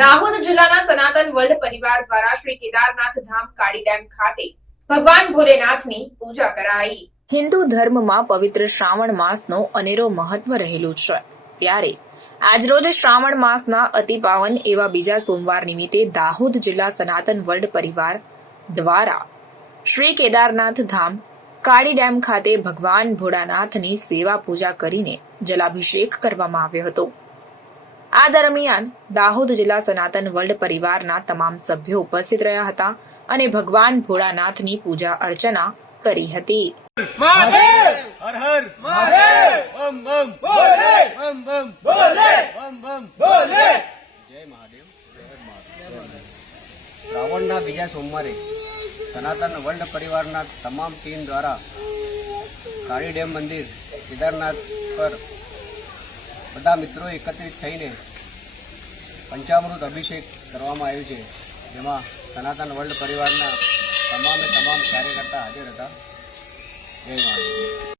દાહોદ જિલ્લાના સનાતન વર્લ્ડ પરિવાર દ્વારા શ્રી કેદારનાથ ધામ કાળી ડેમ ખાતે ભગવાન ભોલેનાથની પૂજા કરાઈ. હિન્દુ ધર્મમાં પવિત્ર શ્રાવણ માસનો અનેરો મહત્વ રહેલું છે. ત્યારે આજરોજ શ્રાવણ માસના અતિ પાવન એવા બીજા સોમવાર નિમિત્તે દાહોદ જિલ્લા સનાતન વર્લ્ડ પરિવાર દ્વારા શ્રી કેદારનાથ ધામ કાળી ડેમ ખાતે ભગવાન ભોળાનાથની સેવા પૂજા કરીને જલાભિષેક કરવામાં આવ્યો હતો. આ દરમિયાન દાહોદ જિલ્લા સનાતન વર્લ્ડ પરિવારના તમામ સભ્યો ઉપસ્થિત રહ્યા હતા અને ભગવાન ભોળાનાથની પૂજા અર્ચના કરી હતી. શ્રાવણના બીજા સોમવારે સનાતન વર્લ્ડ પરિવારના તમામ ટીમ દ્વારા કાળી ડેમ મંદિર કેદારનાથ પર બધા મિત્રો એકત્રિત થઈને પંચામૃત અભિષેક કરવામાં આવ્યું છે. જેમાં સનાતન વર્લ્ડ પરિવારના તમામે તમામ કાર્યકર્તા હાજર હતા. જય મહાદેવ